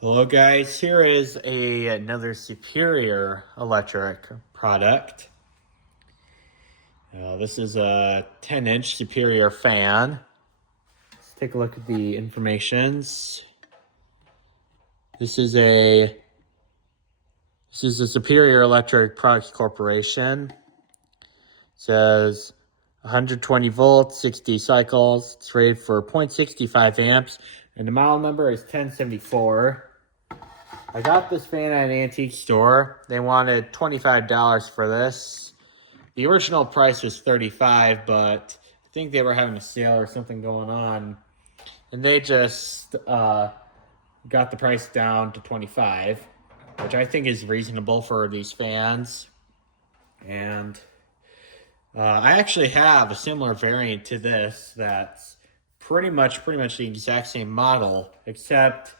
Hello guys, here is another Superior electric product. This is a 10-inch Superior fan. Let's take a look at the informations. This is a Superior Electric Products Corporation. It says 120 volts, 60 cycles. It's rated for 0.65 amps, and the model number is 1074. I got this fan at an antique store. They wanted $25 for this. The original price was $35, but I think they were having a sale or something going on. And they just got the price down to $25, which I think is reasonable for these fans. And I actually have a similar variant to this that's pretty much the exact same model, except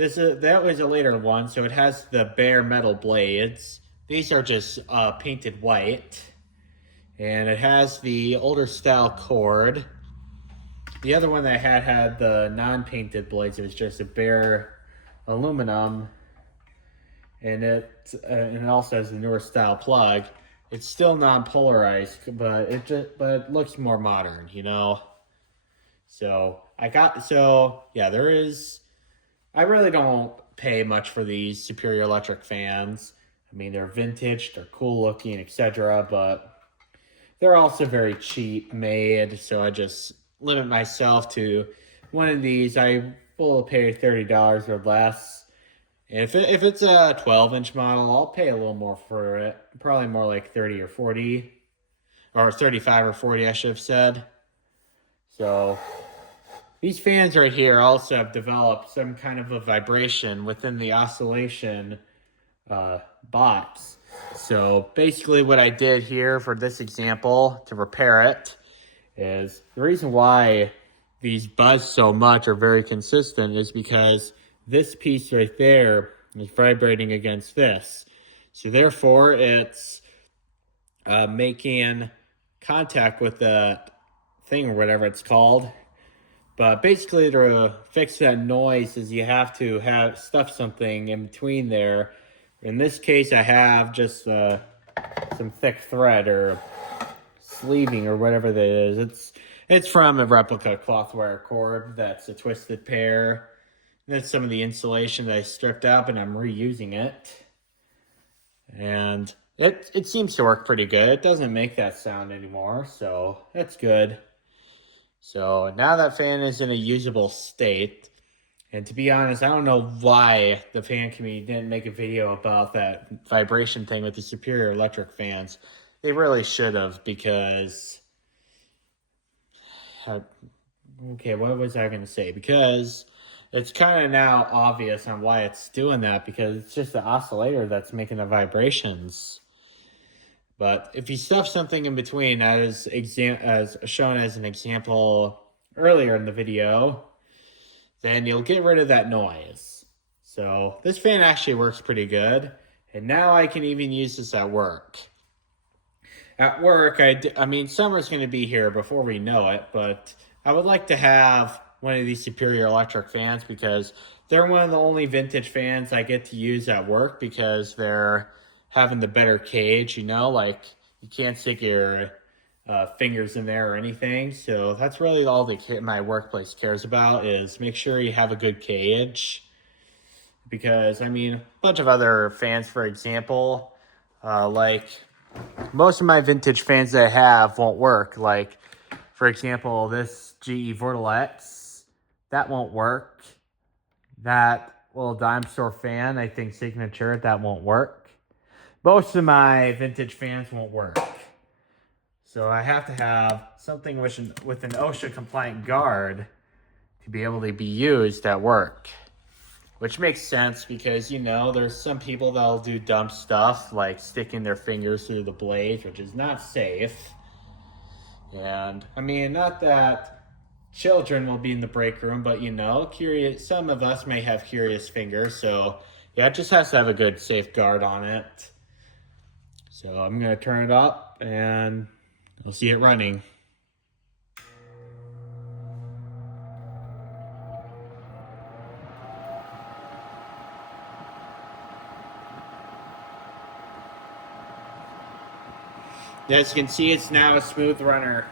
that was a later one, so it has the bare metal blades. These are just painted white. And it has the older style cord. The other one that I had the non-painted blades. It was just a bare aluminum. And it also has the newer style plug. It's still non-polarized, but it looks more modern, you know? There is... I really don't pay much for these Superior Electric fans. I mean, they're vintage, they're cool looking, etc., but they're also very cheap made, so I just limit myself to one of these. I will pay $30 or less. And if it's a 12-inch model, I'll pay a little more for it. Probably more like 30 or 40. Or 35 or 40, I should have said. So... these fans right here also have developed some kind of a vibration within the oscillation box. So basically what I did here for this example to repair it is the reason why these buzz so much are very consistent is because this piece right there is vibrating against this. So therefore it's making contact with the thing or whatever it's called. But basically, to fix that noise is you have to stuff something in between there. In this case, I have just some thick thread or sleeving or whatever that is. It's from a replica cloth wire cord that's a twisted pair. That's some of the insulation that I stripped out, and I'm reusing it. And it seems to work pretty good. It doesn't make that sound anymore, so that's good. So now that fan is in a usable state, and to be honest, I don't know why the fan community didn't make a video about that vibration thing with the Superior Electric fans. They really should have, because... okay, what was I going to say? Because it's kind of now obvious on why it's doing that, because it's just the oscillator that's making the vibrations. But if you stuff something in between, as shown as an example earlier in the video, then you'll get rid of that noise. So this fan actually works pretty good. And now I can even use this at work. At work, I mean, summer's going to be here before we know it, but I would like to have one of these Superior Electric fans because they're one of the only vintage fans I get to use at work because they're having the better cage, you know, like you can't stick your fingers in there or anything. So that's really all my workplace cares about, is make sure you have a good cage. Because, I mean, a bunch of other fans, for example, like most of my vintage fans that I have won't work. Like, for example, this GE Vortex, that won't work. That little dime store fan, I think Signature, that won't work. Most of my vintage fans won't work. So I have to have something with an OSHA compliant guard to be able to be used at work. Which makes sense because, you know, there's some people that'll do dumb stuff like sticking their fingers through the blades, which is not safe. And, I mean, not that children will be in the break room, but, you know, some of us may have curious fingers. So, yeah, it just has to have a good safeguard on it. So I'm going to turn it up and you'll see it running. As you can see, it's now a smooth runner.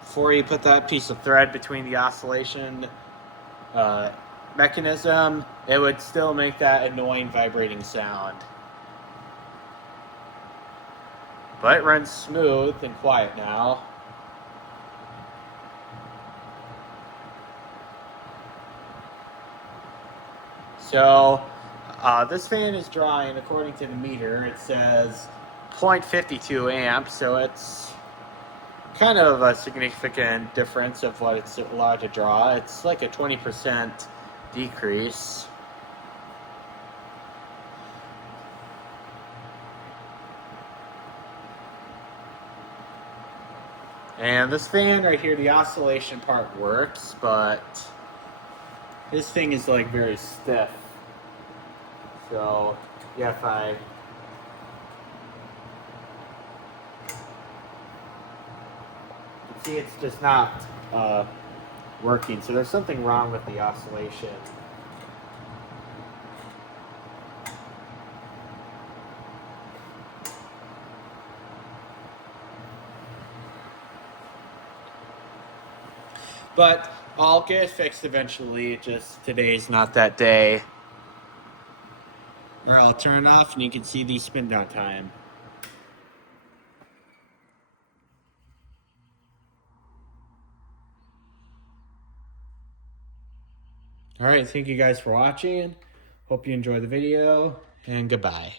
Before you put that piece of thread between the oscillation mechanism, it would still make that annoying vibrating sound. But it runs smooth and quiet now. So this fan is drawing, according to the meter, it says 0.52 amps, so it's kind of a significant difference of what it's allowed to draw. It's like a 20% decrease. And this fan right here, the oscillation part works, but this thing is like very stiff. So yeah, if I see, it's just not working. So there's something wrong with the oscillation. But I'll get it fixed eventually. Just today's not that day. Or I'll turn it off and you can see the spin down time. Alright, thank you guys for watching. Hope you enjoyed the video, and goodbye.